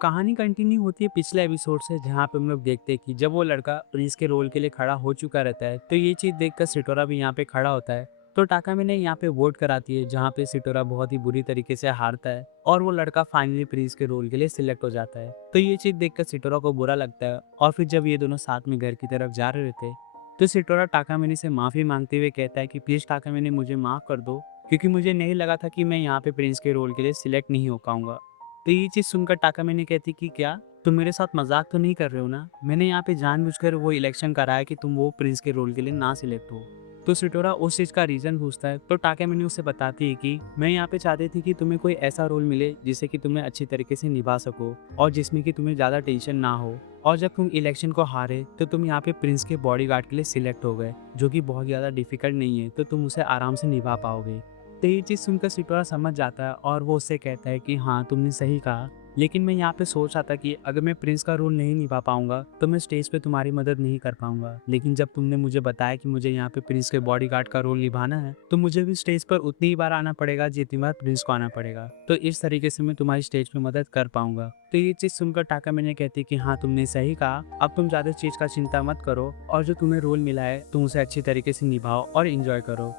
कहानी कंटिन्यू होती है पिछले एपिसोड से, जहाँ पे हम लोग देखते हैं कि जब वो लड़का प्रिंस के रोल के लिए खड़ा हो चुका रहता है, तो ये चीज़ देखकर सिटोरा भी यहाँ पे खड़ा होता है। तो टाकामी ने यहाँ पे वोट कराती है, जहाँ पे सिटोरा बहुत ही बुरी तरीके से हारता है और वो लड़का फाइनली प्रिंस के रोल के लिए सिलेक्ट हो जाता है। तो ये चीज़ देखकर सिटोरा को बुरा लगता है और फिर जब ये दोनों साथ में घर की तरफ जा रहे थे, तो सिटोरा टाकामिनी से माफ़ी मांगते हुए कहता है कि प्लीज़ टाकामिनी, मुझे माफ़ कर दो, क्योंकि मुझे नहीं लगा था कि मैं यहाँ पे प्रिंस के रोल के लिए सिलेक्ट नहीं हो पाऊंगा। तो ये चीज़ सुनकर टाकामिनी कहती कि क्या तुम मेरे साथ मजाक तो नहीं कर रहे हो ना? मैंने यहाँ पे जानबूझकर वो इलेक्शन कराया कि तुम वो प्रिंस के रोल के लिए ना सिलेक्ट हो। तो सिटोरा उस चीज़ का रीज़न पूछता है, तो टाकामिनी उसे बताती है कि मैं यहाँ पे चाहती थी कि तुम्हें कोई ऐसा रोल मिले जिसे कि तुम्हें अच्छी तरीके से निभा सको और जिसमें कि तुम्हें ज़्यादा टेंशन ना हो। और जब तुम इलेक्शन को हारे तो तुम यहाँ पे प्रिंस के बॉडीगार्ड के लिए सिलेक्ट हो गए, जो कि बहुत ज़्यादा डिफिकल्ट नहीं है, तो तुम उसे आराम से निभा पाओगे। तो ये चीज़ सुनकर सिटोरा समझ जाता है और वो उससे कहता है कि हाँ, तुमने सही कहा, लेकिन मैं यहाँ पे सोच रहा था कि अगर मैं प्रिंस का रोल नहीं निभा पाऊंगा तो मैं स्टेज पे तुम्हारी मदद नहीं कर पाऊंगा। लेकिन जब तुमने मुझे बताया कि मुझे यहाँ पे प्रिंस के बॉडीगार्ड का रोल निभाना है, तो मुझे भी स्टेज पर उतनी ही बार आना पड़ेगा जितनी बार प्रिंस को आना पड़ेगा। तो इस तरीके से मैं तुम्हारी स्टेज पे मदद कर पाऊंगा। तो ये चीज़ सुनकर टाकामिनी कहती कि हाँ, तुमने सही कहा, अब तुम ज़्यादा चीज़ का चिंता मत करो और जो तुम्हें रोल मिला है तुम उसे अच्छी तरीके से निभाओ और इंजॉय करो।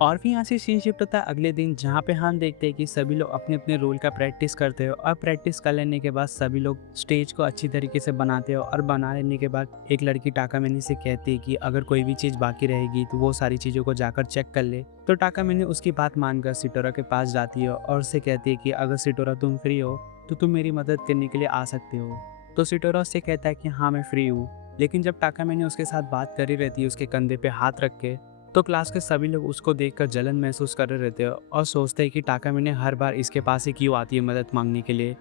और फिर यहाँ से सीन शिफ्ट होता है अगले दिन, जहाँ पे हम देखते हैं कि सभी लोग अपने अपने रोल का प्रैक्टिस करते हैं और प्रैक्टिस कर लेने के बाद सभी लोग स्टेज को अच्छी तरीके से बनाते हैं और बना लेने के बाद एक लड़की टाकामिनी से कहती है कि अगर कोई भी चीज़ बाकी रहेगी तो वो सारी चीज़ों को जाकर चेक कर ले। तो टाकामिनी उसकी बात मानकर सिटोरा के पास जाती है और उससे कहती है कि अगर सिटोरा तुम फ्री हो तो तुम मेरी मदद करने के लिए आ सकते हो। तो सिटोरा उससे कहता है कि हाँ, मैं फ्री हूँ। लेकिन जब टाकामिनी उसके साथ बात करी रहती है उसके कंधे पे हाथ रख के, तो क्लास के सभी लोग उसको देखकर जलन महसूस कर रहे रहते हैं और सोचते हैं कि टाकामिनी हर बार इसके पास ही क्यों आती है मदद मांगने के लिए।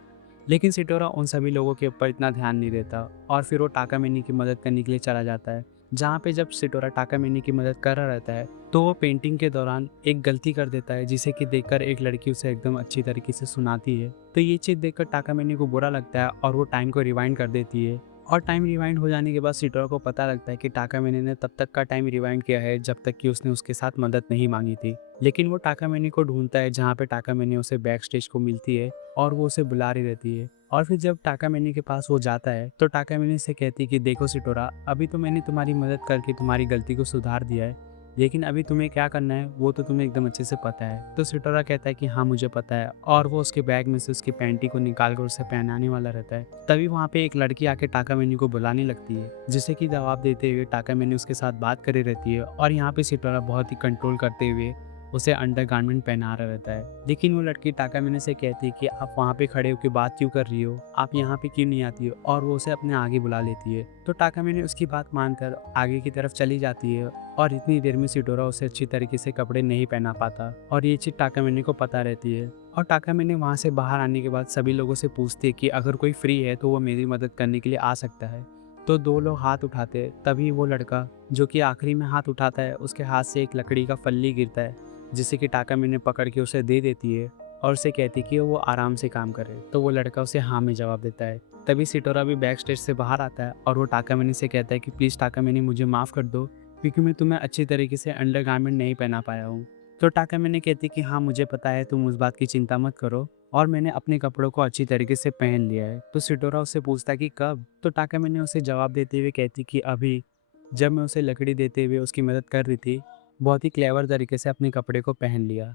लेकिन सिटोरा उन सभी लोगों के ऊपर इतना ध्यान नहीं देता और फिर वो टाकामिनी की मदद करने के लिए चला जाता है। जहाँ पे जब सिटोरा टाकामिनी की मदद कर रहा रहता है, तो वो पेंटिंग के दौरान एक गलती कर देता है, जिसे कि देखकर एक लड़की उसे एकदम अच्छी तरीके से सुनाती है। तो ये चीज़ देखकर टाकामिनी को बुरा लगता है और वो टाइम को रिवाइंड कर देती है। और टाइम रिवाइंड हो जाने के बाद सिटोरा को पता लगता है कि टाकामिनी ने तब तक का टाइम रिवाइंड किया है जब तक कि उसने उसके साथ मदद नहीं मांगी थी। लेकिन वो टाकामिनी को ढूंढता है, जहाँ पे टाकामिनी उसे बैक स्टेज को मिलती है और वो उसे बुला रही रहती है। और फिर जब टाकामिनी के पास वो जाता है तो टाकामिनी से कहती है कि देखो सिटोरा, अभी तो मैंने तुम्हारी मदद करके तुम्हारी गलती को सुधार दिया है, लेकिन अभी तुम्हें क्या करना है वो तो तुम्हें एकदम अच्छे से पता है। तो सिटोरा कहता है कि हाँ, मुझे पता है, और वो उसके बैग में से उसकी पैंटी को निकाल कर उसे पहनाने वाला रहता है। तभी वहाँ पे एक लड़की आके टाकामिनी को बुलाने लगती है, जिसे कि जवाब देते हुए टाकामिनी उसके साथ बात करे रहती है और यहाँ पे सिटोरा बहुत ही कंट्रोल करते हुए उसे अंडरगारमेंट पहना रहा रहता है। लेकिन वो लड़की टाकामिनी से कहती है कि आप वहाँ पे खड़े होकर बात क्यों कर रही हो, आप यहाँ पे क्यों नहीं आती हो, और वो उसे अपने आगे बुला लेती है। तो टाकामिनी उसकी बात मानकर आगे की तरफ चली जाती है और इतनी देर में सिटोरा उसे अच्छी तरीके से कपड़े नहीं पहना पाता और ये चीज़ टाकामिनी को पता रहती है। और टाकामिनी वहाँ से बाहर आने के बाद सभी लोगों से पूछती है कि अगर कोई फ्री है तो वो मेरी मदद करने के लिए आ सकता है। तो दो लोग हाथ उठाते, तभी वो लड़का जो कि आखिरी में हाथ उठाता है, उसके हाथ से एक लकड़ी का फल्ली गिरता है, जिसे कि टाकामिनी पकड़ के उसे दे देती है और उसे कहती कि वो आराम से काम करे। तो वो लड़का उसे हाँ में जवाब देता है। तभी सिटोरा भी बैक स्टेज से बाहर आता है और वो टाकामिनी से कहता है कि प्लीज़ टाकामिनी, मुझे माफ़ कर दो, क्योंकि मैं तुम्हें अच्छी तरीके से अंडरगारमेंट नहीं पहना पाया हूँ। तो टाकामिनी कहती कि हाँ, मुझे पता है, तुम उस बात की चिंता मत करो और मैंने अपने कपड़ों को अच्छी तरीके से पहन लिया है। तो सिटोरा उससे पूछता कि कब? तो टाकामिनी उसे जवाब देते हुए कहती कि अभी, जब मैं उसे लकड़ी देते हुए उसकी मदद कर रही थी, बहुत ही क्लेवर तरीके से अपने कपड़े को पहन लिया।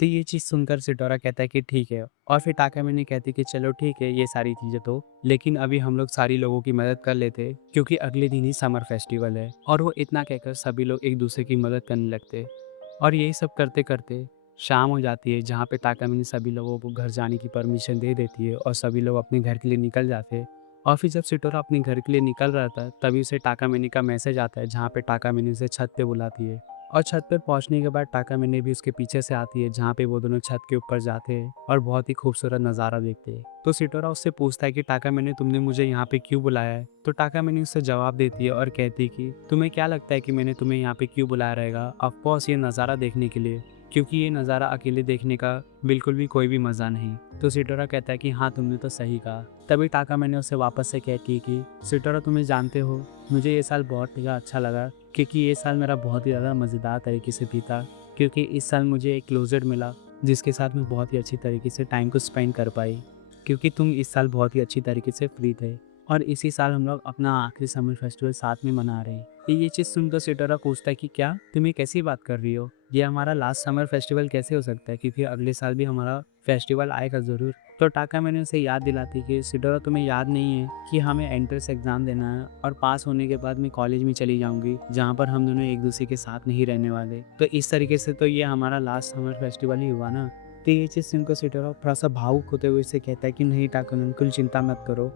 तो ये चीज़ सुनकर सिटोरा कहता है कि ठीक है, और फिर टाकामिनी कहती कि चलो ठीक है, ये सारी चीज़ें तो, लेकिन अभी हम लोग सारी लोगों की मदद कर लेते, क्योंकि अगले दिन ही समर फेस्टिवल है। और वो इतना कहकर सभी लोग एक दूसरे की मदद करने लगते और यही सब करते करते शाम हो जाती है, जहाँ पे टाकामिनी सभी लोगों को घर जाने की परमिशन दे देती है और सभी लोग अपने घर के लिए निकल जाते हैं। और फिर जब सिटोरा अपने घर के लिए निकल रहा था, तभी उसे टाकामिनी का मैसेज आता है, जहाँ पे टाकामिनी उसे छत पे बुलाती है। और छत पे पहुंचने के बाद टाकामिनी भी उसके पीछे से आती है, जहाँ पे वो दोनों छत के ऊपर जाते हैं और बहुत ही खूबसूरत नज़ारा देखते हैं। तो सिटोरा उससे पूछता है कि टाकामिनी, तुमने मुझे यहाँ पे क्यों बुलाया है? तो टाकामिनी उससे जवाब देती है और कहती है कि तुम्हें क्या लगता है कि मैंने तुम्हें यहाँ पे क्यों बुलाया रहेगा? ऑफ कोर्स ये नज़ारा देखने के लिए, क्योंकि ये नज़ारा अकेले देखने का बिल्कुल भी कोई भी मज़ा नहीं। तो सिटोरा कहता है कि हाँ, तुमने तो सही कहा। तभी टाकामिनी उससे वापस से कहती है कि सिटोरा, तुम्हें जानते हो, मुझे ये साल बहुत ही अच्छा लगा, क्योंकि ये साल मेरा बहुत ही ज़्यादा मज़ेदार तरीके से बीता, क्योंकि इस साल मुझे एक क्लोज़र मिला जिसके साथ मैं बहुत ही अच्छी तरीके से टाइम को स्पेंड कर पाई। क्योंकि तुम इस साल बहुत ही अच्छी तरीके से फ्री थे और इसी साल हम लोग अपना आखिरी समर फेस्टिवल साथ में मना रहे हैं। तो ये चीज़ सुनकर सिटोरा पूछता है कि क्या तुम ये कैसी बात कर रही हो, ये हमारा लास्ट समर फेस्टिवल कैसे हो सकता है, क्योंकि अगले साल भी हमारा फेस्टिवल आएगा ज़रूर। तो टाका मैंने उसे याद दिलाती कि सिटोरा तुम्हें याद नहीं है कि हमें एंट्रेंस एग्ज़ाम देना है और पास होने के बाद मैं कॉलेज में चली जाऊंगी जहाँ पर हम दोनों एक दूसरे के साथ नहीं रहने वाले। तो इस तरीके से तो ये हमारा लास्ट समर फेस्टिवल ही हुआ ना। तो ये चीज़ सुनकर सिटोरा थोड़ा सा भावुक होते हुए इसे कहता है कि नहीं टाकन, कुल चिंता मत करो,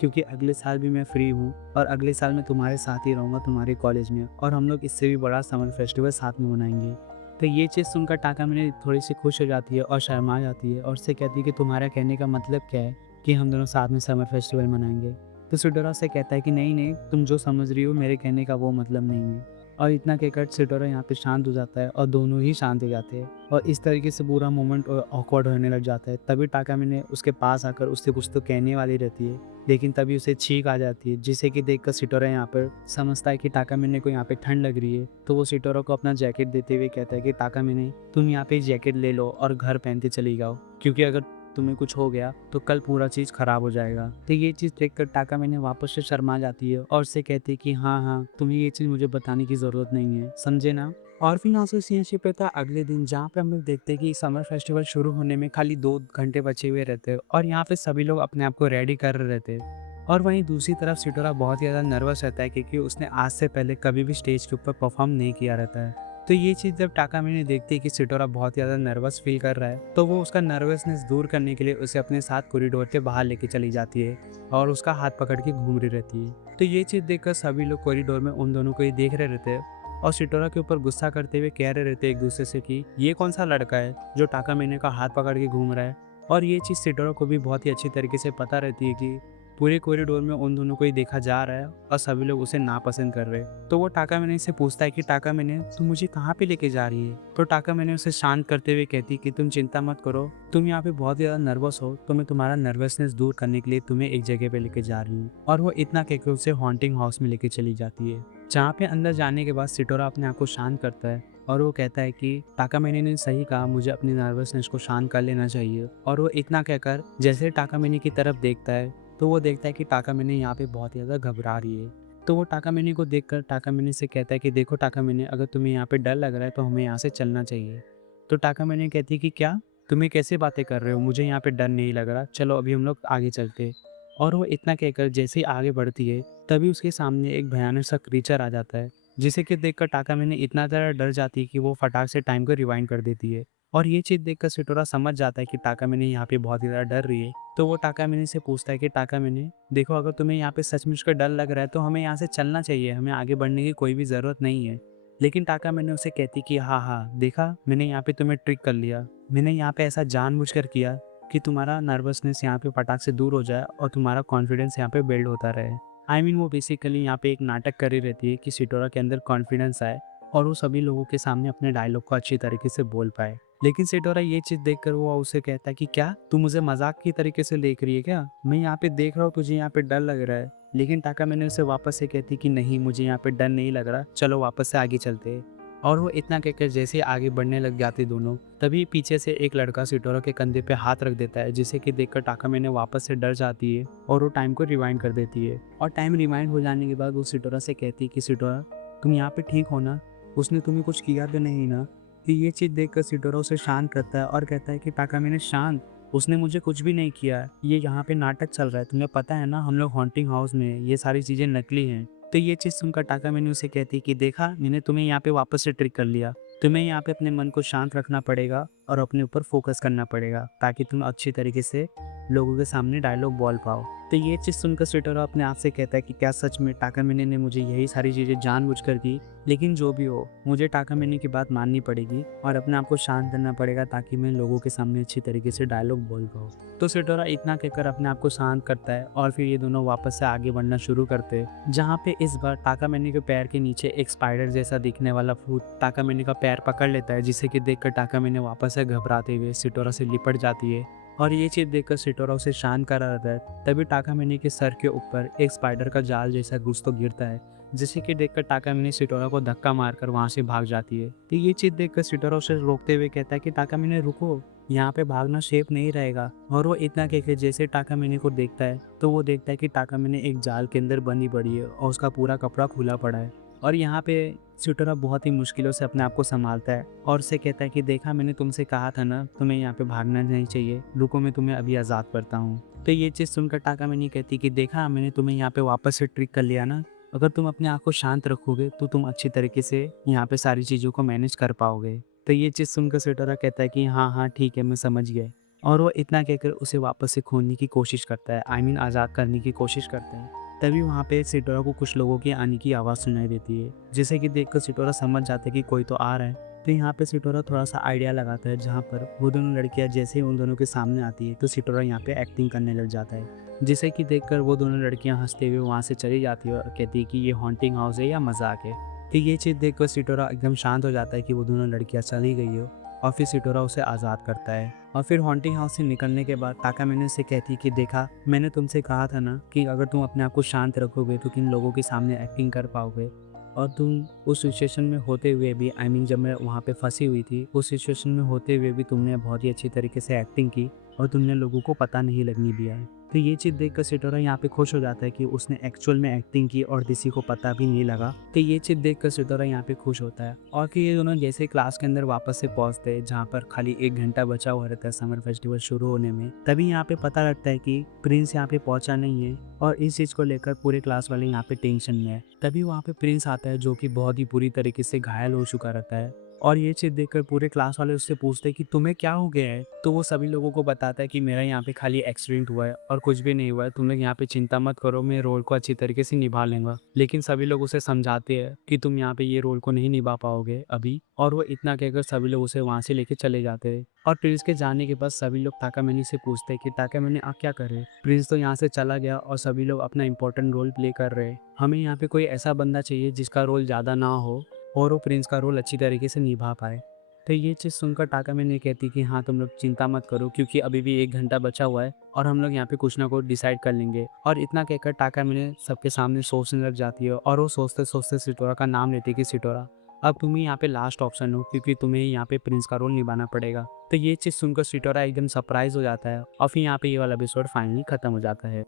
क्योंकि अगले साल भी मैं फ्री हूँ और अगले साल मैं तुम्हारे साथ ही रहूँगा तुम्हारे कॉलेज में और हम लोग इससे भी बड़ा समर फेस्टिवल साथ में मनाएंगे। तो ये चीज़ सुनकर टाका मैंने थोड़ी सी खुश हो जाती है और शर्मा जाती है और उससे कहती है कि तुम्हारा कहने का मतलब क्या है कि हम दोनों साथ में समर फेस्टिवल मनाएंगे। तो सिटोरा से कहता है कि नहीं नहीं, तुम जो समझ रही हो मेरे कहने का वो मतलब नहीं है। और इतना कहकर सिटोरा यहाँ पे शांत हो जाता है और दोनों ही शांत हो जाते हैं और इस तरीके से पूरा मोमेंट ऑकवर्ड होने लग जाता है। तभी टाका मैंने उसके पास आकर उससे कुछ तो कहने वाली रहती है, लेकिन तभी उसे छींक आ जाती है, जिसे कि देखकर सिटोरा यहाँ पर समझता है कि टाका मैंने को यहाँ पे ठंड लग रही है। तो वो सिटोरा को अपना जैकेट देते हुए कहता है कि टाका मैंने, तुम यहाँ पे जैकेट ले लो और घर पहनते चली जाओ, क्योंकि अगर तुम्हें कुछ हो गया तो कल पूरा चीज़ खराब हो जाएगा। तो ये चीज़ देखकर टाका मैंने वापस से शर्मा जाती है और उससे कहती है कि हाँ हाँ, तुम्हें ये चीज़ मुझे बताने की ज़रूरत नहीं है, समझे ना। और फिर यहाँ से सीएनसी पे था अगले दिन, जहाँ पे हम लोग देखते हैं कि समर फेस्टिवल शुरू होने में खाली 2 घंटे बचे हुए रहते हैं और यहाँ पे सभी लोग अपने आप को रेडी कर रहे रहते हैं। और वहीं दूसरी तरफ सिटोरा बहुत ही ज़्यादा नर्वस रहता है, क्योंकि उसने आज से पहले कभी भी स्टेज के ऊपर परफॉर्म नहीं किया रहता है। तो ये चीज़ जब टाका मैंने देखती है कि सिटोरा बहुत ज़्यादा नर्वस फील कर रहा है, तो वो उसका नर्वसनेस दूर करने के लिए उसे अपने साथ कॉरिडोर के बाहर लेके चली जाती है और उसका हाथ पकड़ के घूम रही रहती है। तो ये चीज़ देखकर सभी लोग कॉरिडोर में उन दोनों को ही देख रहे रहते हैं और सिटोरा के ऊपर गुस्सा करते हुए कह रहे रहते एक दूसरे से कि ये कौन सा लड़का है जो टाका मैंने का हाथ पकड़ के घूम रहा है। और ये चीज़ सिटोरा को भी बहुत ही अच्छी तरीके से पता रहती है कि पूरे कॉरिडोर में उन दोनों को ही देखा जा रहा है और सभी लोग उसे नापसंद कर रहे हैं। तो वो टाका मैंने से पूछता है कि टाका मैंने, तुम मुझे कहाँ पे लेके जा रही है। तो टाका मैंने उसे शांत करते हुए कहती कि तुम चिंता मत करो, तुम यहाँ पे बहुत ज़्यादा नर्वस हो, तो मैं तुम्हारा नर्वसनेस दूर करने के लिए तुम्हें एक जगह पे लेके जा रही हूँ। और वो इतना कहकर उसे हॉन्टिंग हाउस में लेके चली जाती है, जहाँ पे अंदर जाने के बाद सिटोरा अपने आप को शांत करता है और वो कहता है कि टाका मैनी ने सही कहा, मुझे अपनी नर्वसनेस को शांत कर लेना चाहिए। और वो इतना कहकर जैसे टाका मैनी की तरफ देखता है, तो वो देखता है कि टाका मैनी यहाँ पे बहुत ही ज़्यादा घबरा रही है। तो वो टाका मैनी को देखकर टाका मैनी से कहता है कि देखो टाका मैनी, अगर तुम्हें यहाँ पे डर लग रहा है तो हमें यहाँ से चलना चाहिए। तो टाका मैनी कहती है कि क्या, तुम्हें कैसे बातें कर रहे हो, मुझे यहाँ पे डर नहीं लग रहा, चलो अभी हम लोग आगे चलते। और वो इतना कहकर जैसे ही आगे बढ़ती है, तभी उसके सामने एक भयानक सा क्रीचर आ जाता है, जिसे कि देखकर टाका मैंने इतना ज़्यादा डर जाती है कि वो फटाक से टाइम को रिवाइंड कर देती है। और ये चीज़ देखकर सिटोरा समझ जाता है कि टाका मैंने यहाँ पे बहुत ही ज़्यादा डर रही है। तो वो टाका मैंने से पूछता है कि टाका मैंने, देखो अगर तुम्हें यहाँ पे सचमुच का डर लग रहा है तो हमें यहाँ से चलना चाहिए, हमें आगे बढ़ने की कोई भी ज़रूरत नहीं है। लेकिन टाका मैंने उसे कहती कि हाँ हाँ, देखा मैंने यहाँ पे तुम्हें ट्रिक कर लिया, मैंने यहाँ पे ऐसा जानबूझकर किया कि तुम्हारा नर्वसनेस यहाँ पे फटाक से दूर हो जाए और तुम्हारा कॉन्फिडेंस यहाँ पे बिल्ड होता रहे। वो बेसिकली यहाँ पे एक नाटक कर रही रहती है कि सिटोरा के अंदर कॉन्फिडेंस आए और वो सभी लोगों के सामने अपने डायलॉग को अच्छी तरीके से बोल पाए। लेकिन सिटोरा ये चीज़ देखकर वो उसे कहता है कि क्या तू मुझे मजाक की तरीके से देख रही है क्या, मैं यहाँ पे देख रहा हूँ तुझे यहाँ पे डर लग रहा है। लेकिन टाका मैंने उसे वापस से कहती कि नहीं, मुझे यहाँ पे डर नहीं लग रहा, चलो वापस से आगे चलते हैं। और वो इतना कहकर जैसे आगे बढ़ने लग जाते दोनों, तभी पीछे से एक लड़का सिटोरा के कंधे पे हाथ रख देता है, जिसे कि देखकर टाका मैंने वापस से डर जाती है और वो टाइम को रिवाइंड कर देती है। और टाइम रिवाइंड हो जाने के बाद वो सिटोरा से कहती है कि सिटोरा, तुम यहाँ पे ठीक हो ना, उसने तुम्हें कुछ किया तो नहीं ना। तो ये चीज़ देखकर सिटोरा उसे शांत करता है और कहता है कि टाका मैंने शांत, उसने मुझे कुछ भी नहीं किया, ये यहाँ पे नाटक चल रहा है, तुम्हें पता है ना हम लोग हॉन्टिंग हाउस में हैं, ये सारी चीज़ें नकली हैं। तो ये चीज़ सुनकर टाका मैंने उसे कहती कि देखा, मैंने तुम्हें यहाँ पे वापस से ट्रिक कर लिया, तुम्हें यहाँ पे अपने मन को शांत रखना पड़ेगा और अपने ऊपर फोकस करना पड़ेगा ताकि तुम अच्छी तरीके से लोगों के सामने डायलॉग बोल पाओ। तो ये चीज़ सुनकर सिटोरा अपने आप से कहता है कि क्या सच में टाका मैंने ने मुझे यही सारी चीज़ें जानबूझकर की, लेकिन जो भी हो मुझे टाका मैंने की बात माननी पड़ेगी और अपने आप को शांत करना पड़ेगा ताकि मैं लोगों के सामने अच्छी तरीके से डायलॉग बोल पाऊँ। तो सिटोरा इतना कहकर अपने आप को शांत करता है और फिर ये दोनों वापस से आगे बढ़ना शुरू करते हैं, जहाँ पे इस बार टाका मैंने के पैर के नीचे एक स्पाइडर जैसा दिखने वाला भूत टाका मैंने का पैर पकड़ लेता है, जिसे कि देखकर टाका मैंने वापस से घबराते हुए सिटोरा से लिपट जाती है। और ये चीज़ देखकर सिटोरा उसे शांत करा रहता है। तभी टाका मैंने के सर के ऊपर एक स्पाइडर का जाल जैसा कुछ तो गिरता है, जिसे कि देखकर टाका मैंने सिटोरा को धक्का मारकर वहाँ से भाग जाती है। तो ये चीज़ देखकर सिटोरा उसे रोकते हुए कहता है कि टाका मैंने रुको, यहाँ पे भागना सेफ नहीं रहेगा। और वो इतना कह के जैसे टाकामिनी को देखता है तो वो देखता है कि टाकामिनी एक जाल के अंदर बंधी पड़ी है और उसका पूरा कपड़ा खुला पड़ा है। और यहाँ पे सिटोरा बहुत ही मुश्किलों से अपने आप को संभालता है और उससे कहता है कि देखा, मैंने तुमसे कहा था ना, तुम्हें यहाँ पे भागना नहीं चाहिए, रुको मैं तुम्हें अभी आज़ाद करता हूँ। तो ये चीज़ सुनकर टाकामिनी कहती कि देखा, मैंने तुम्हें यहाँ पे वापस से ट्रिक कर लिया ना, अगर तुम अपने आप को शांत रखोगे तो तुम अच्छी तरीके से यहाँ पे सारी चीज़ों को मैनेज कर पाओगे। तो ये चीज़ सुनकर सिटोरा कहता है कि हाँ हाँ ठीक है, मैं समझ गया। और वो इतना कहकर उसे वापस से खोलने की कोशिश करता है, आई मीन आज़ाद करने की कोशिश करता है। तभी वहाँ पे सिटोरा को कुछ लोगों के आने की आवाज़ सुनाई देती है, जिसे कि देखकर सिटोरा समझ जाता है कि कोई तो आ रहा है। तो यहाँ पे सिटोरा थोड़ा सा आइडिया लगाता है, जहाँ पर वो दोनों लड़कियाँ जैसे ही उन दोनों के सामने आती है तो सिटोरा यहाँ पे एक्टिंग करने लग जाता है, जिसे कि देखकर वो दोनों लड़कियाँ हंसते हुए वहाँ से चली जाती है और कहती है कि ये हॉन्टिंग हाउस है या मजाक है। तो ये चीज़ देखकर सिटोरा एकदम शांत हो जाता है कि वो दोनों लड़कियाँ चली गई हो, और फिर सिटोरा उसे आज़ाद करता है। और फिर हॉन्टिंग हाउस से निकलने के बाद टाकामिनी से कहती कि देखा, मैंने तुमसे कहा था ना कि अगर तुम अपने आप को शांत रखोगे तो किन लोगों के सामने एक्टिंग कर पाओगे। और तुम उस सिचुएशन में होते हुए भी, आई मीन जब मैं वहाँ पे फंसी हुई थी, उस सिचुएशन में होते हुए भी तुमने बहुत ही अच्छी तरीके से एक्टिंग की और तुमने लोगों को पता नहीं लगने दिया है। तो ये चीज़ देखकर सिटोरा यहाँ पे खुश हो जाता है कि उसने एक्चुअल में एक्टिंग की और किसी को पता भी नहीं लगा। तो ये चीज़ देखकर सिटोरा यहाँ पे खुश होता है। और फिर ये दोनों जैसे क्लास के अंदर वापस से पहुँचते हैं, जहाँ पर खाली 1 घंटा बचा हुआ रहता है समर फेस्टिवल शुरू होने में, तभी यहाँ पे पता लगता है कि प्रिंस यहाँ पे पहुँचा नहीं है। और इस चीज़ को लेकर पूरे क्लास वाले यहाँ पे टेंशन में है। तभी वहाँ पे प्रिंस आता है, जो कि बहुत ही बुरी तरीके से घायल हो चुका रहता है। और ये चीज़ देखकर पूरे क्लास वाले उससे पूछते हैं कि तुम्हें क्या हो गया है। तो वो सभी लोगों को बताता है कि मेरा यहाँ पे खाली एक्सीडेंट हुआ है और कुछ भी नहीं हुआ है, तुम लोग यहाँ पे चिंता मत करो, मैं रोल को अच्छी तरीके से निभा लूंगा। लेकिन सभी लोग उसे समझाते हैं कि तुम यहाँ पे ये रोल को नहीं निभा पाओगे अभी। और वो इतना कहकर सभी लोग उसे वहाँ से लेके चले जाते हैं। और प्रिंस के जाने के बाद सभी लोग टाकामिनी से पूछते हैं कि टाकामिनी आप क्या कर रहे हैं, प्रिंस तो यहाँ से चला गया और सभी लोग अपना इंपॉर्टेंट रोल प्ले कर रहे हैं, हमें यहाँ पे कोई ऐसा बंदा चाहिए जिसका रोल ज़्यादा ना हो और वो प्रिंस का रोल अच्छी तरीके से निभा पाए। तो ये चीज़ सुनकर टाकामिनी कहती कि हाँ, तुम लोग चिंता मत करो, क्योंकि अभी भी 1 घंटा बचा हुआ है और हम लोग यहाँ पे कुछ ना कुछ डिसाइड कर लेंगे। और इतना कहकर टाकामिनी सबके सामने सोचने लग जाती है और वो सोचते सोचते सिटोरा का नाम लेती कि सिटोरा, अब तुम ही यहाँ पे लास्ट ऑप्शन हो, क्योंकि तुम्हें ही यहाँ पे प्रिंस का रोल निभाना पड़ेगा। तो ये चीज़ सुनकर सिटोरा एकदम सरप्राइज हो जाता है और फिर यहाँ पे ये वाला एपिसोड फाइनली खत्म हो जाता है।